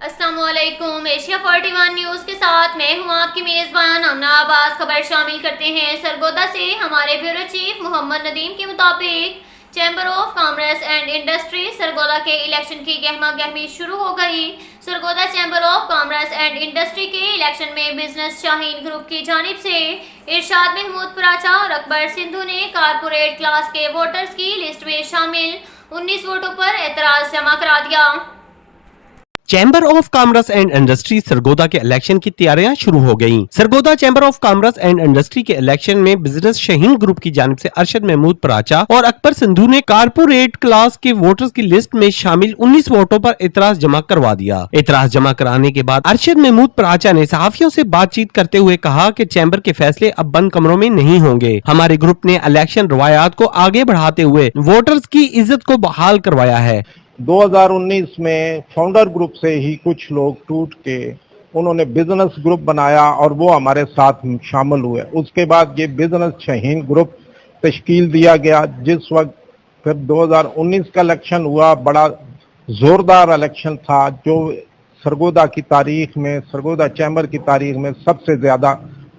السلام علیکم، Asia 41 news کے ساتھ میں ہوں آپ کی میزبان امنا عباس۔ خبر شامل کرتے ہیں سرگودا سے۔ ہمارے بیورو چیف محمد ندیم کے مطابق chamber of commerce and industry Sargodha کے الیکشن کی گہما گہمی شروع ہو گئی۔ Sargodha chamber of commerce and industry کے الیکشن میں بزنس شاہین گروپ کی جانب سے ارشاد محمود پراچا اور اکبر سندھو نے کارپوریٹ کلاس کے ووٹرز کی لسٹ میں شامل 19 ووٹوں پر اعتراض جمع کرا دیا۔ Chamber of commerce and industry Sargodha کے الیکشن کی تیاریاں شروع ہو گئیں۔ Sargodha chamber of commerce and industry کے الیکشن میں بزنس شاہین گروپ کی جانب سے ارشد محمود پراچا اور اکبر سندھو نے کارپوریٹ کلاس کے ووٹرز کی لسٹ میں شامل 19 ووٹوں پر اعتراض جمع کروا دیا۔ اعتراض جمع کرانے کے بعد ارشد محمود پراچا نے صحافیوں سے بات چیت کرتے ہوئے کہا کہ چیمبر کے فیصلے اب بند کمروں میں نہیں ہوں گے۔ ہمارے گروپ نے الیکشن روایات کو آگے بڑھاتے ہوئے ووٹرز کی عزت کو بحال کروایا ہے۔ 2019 میں فاؤنڈر گروپ سے ہی کچھ لوگ ٹوٹ کے انہوں نے بزنس گروپ بنایا اور وہ ہمارے ساتھ شامل ہوئے۔ اس کے بعد یہ بزنس شاہین گروپ تشکیل دیا گیا، جس وقت پھر 2019 کا الیکشن ہوا، بڑا زوردار الیکشن تھا جو سرگودا کی تاریخ میں، سرگودا چیمبر کی تاریخ میں سب سے زیادہ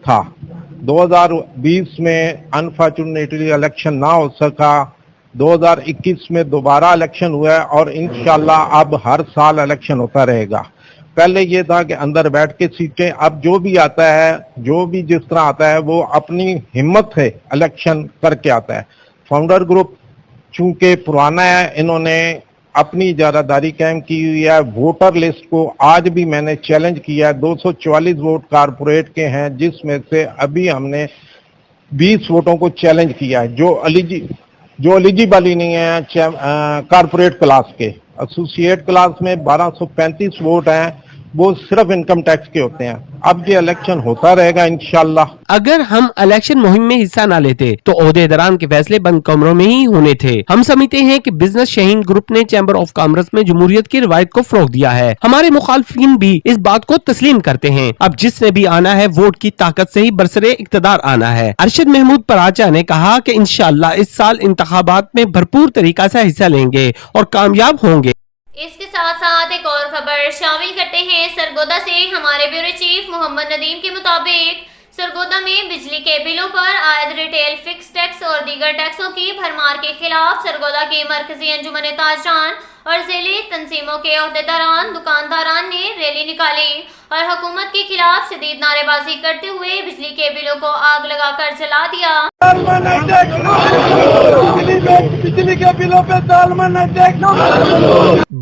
تھا۔ 2020 میں انفارچونیٹلی الیکشن نہ ہو سکا، 2021 میں دوبارہ الیکشن ہوا ہے اور انشاءاللہ اب ہر سال الیکشن ہوتا رہے گا۔ پہلے یہ تھا کہ اندر بیٹھ کے سیٹیں، اب جو بھی آتا ہے، جو بھی جس طرح آتا ہے وہ اپنی ہمت سے الیکشن کر کے آتا ہے۔ فاؤنڈر گروپ چونکہ پرانا ہے، انہوں نے اپنی اجارہ داری قائم کی ہوئی ہے۔ ووٹر لسٹ کو آج بھی میں نے چیلنج کیا ہے، 244 ووٹ کارپوریٹ کے ہیں، جس میں سے ابھی ہم نے 20 ووٹوں کو چیلنج کیا ہے جو ایلیجیبل ہی نہیں ہیں کارپوریٹ کلاس کے۔ ایسوسیٹ کلاس میں 1235 ووٹ ہیں، وہ صرف انکم ٹیکس کے ہوتے ہیں۔ اب یہ الیکشن ہوتا رہے گا انشاءاللہ۔ اگر ہم الیکشن مہم میں حصہ نہ لیتے تو عہدیداران کے فیصلے بند کمروں میں ہی ہونے تھے۔ ہم سمجھتے ہیں کہ بزنس شاہین گروپ نے چیمبر آف کامرس میں جمہوریت کی روایت کو فروغ دیا ہے۔ ہمارے مخالفین بھی اس بات کو تسلیم کرتے ہیں۔ اب جس نے بھی آنا ہے ووٹ کی طاقت سے ہی برسرے اقتدار آنا ہے۔ ارشد محمود پراچا نے کہا کہ انشاءاللہ اس سال انتخابات میں بھرپور طریقہ سے حصہ لیں گے اور کامیاب ہوں گے۔ اس کے ساتھ ساتھ ایک اور خبر شامل کرتے ہیں سرگودا سے۔ ہمارے بیورو چیف محمد ندیم کے مطابق سرگودا میں بجلی کے بلوں پر عائد ریٹیل فکس ٹیکس اور دیگر ٹیکسوں کی بھرمار کے خلاف سرگودا کی مرکزی انجمن تاجران اور ذیلی تنظیموں کے عہدیداران دکانداران نے ریلی نکالی اور حکومت کے خلاف شدید نعرے بازی کرتے ہوئے بجلی کے بلوں کو آگ لگا کر جلا دیا۔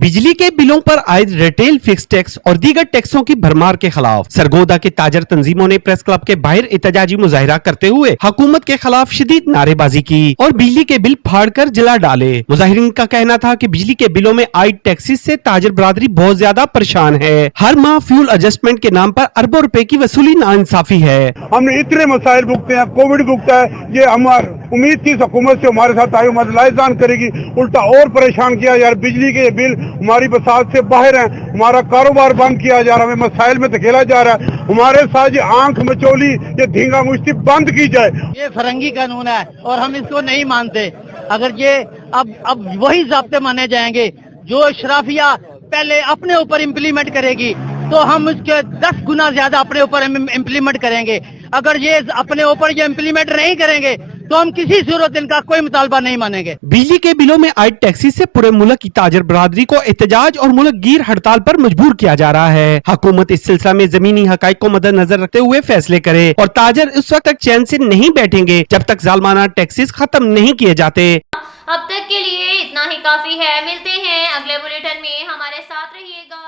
بجلی کے بلوں پر عائد ریٹیل فکس ٹیکس اور دیگر ٹیکسوں کی بھرمار کے خلاف سرگودا کے تاجر تنظیموں نے پریس کلب کے باہر احتجاجی مظاہرہ کرتے ہوئے حکومت کے خلاف شدید نعرے بازی کی اور بجلی کے بل پھاڑ کر جلا ڈالے۔ مظاہرین کا کہنا تھا کہ بجلی کے بلوں میں عائد ٹیکسز سے تاجر برادری بہت زیادہ پریشان ہے۔ ہر ماہ فیول ایڈجسٹمنٹ کے نام پر اربوں روپے کی وصولی ناانصافی ہے۔ ہم نے اتنے مسائل بھگتے ہیں، کووڈ بھگتا ہے، یہ ہماری امید کی حکومت سے ہمارے ساتھ آئی، ہمارے لائزان کرے گی، الٹا اور پریشان کیا یار۔ بجلی کے بل ہماری بساط سے باہر ہیں، ہمارا کاروبار بند کیا جا رہا ہے، ہمیں مسائل میں دھکیلا جا رہا ہے۔ ہمارے ساتھ یہ آنکھ مچولی، یہ دھینگا مشتی بند کی جائے۔ یہ فرنگی قانون ہے اور ہم اس کو نہیں مانتے۔ اگر یہ اب وہی ضابطے مانے جائیں گے جو اشرافیہ پہلے اپنے اوپر امپلیمنٹ کرے گی تو ہم اس کے 10 گنا زیادہ اپنے اوپر امپلیمنٹ کریں گے۔ اگر یہ اپنے اوپر یہ امپلیمنٹ نہیں کریں گے تو ہم کسی صورت ان کا کوئی مطالبہ نہیں مانیں گے۔ بجلی کے بلوں میں عائد ٹیکسی سے پورے ملک کی تاجر برادری کو احتجاج اور ملک گیر ہڑتال پر مجبور کیا جا رہا ہے۔ حکومت اس سلسلہ میں زمینی حقائق کو مد نظر رکھتے ہوئے فیصلے کرے اور تاجر اس وقت تک چین سے نہیں بیٹھیں گے جب تک ظالمانہ ٹیکسز ختم نہیں کیے جاتے۔ اب تک کے لیے اتنا ہی کافی ہے، ملتے ہیں اگلے بلیٹن میں، ہمارے ساتھ رہیے گا۔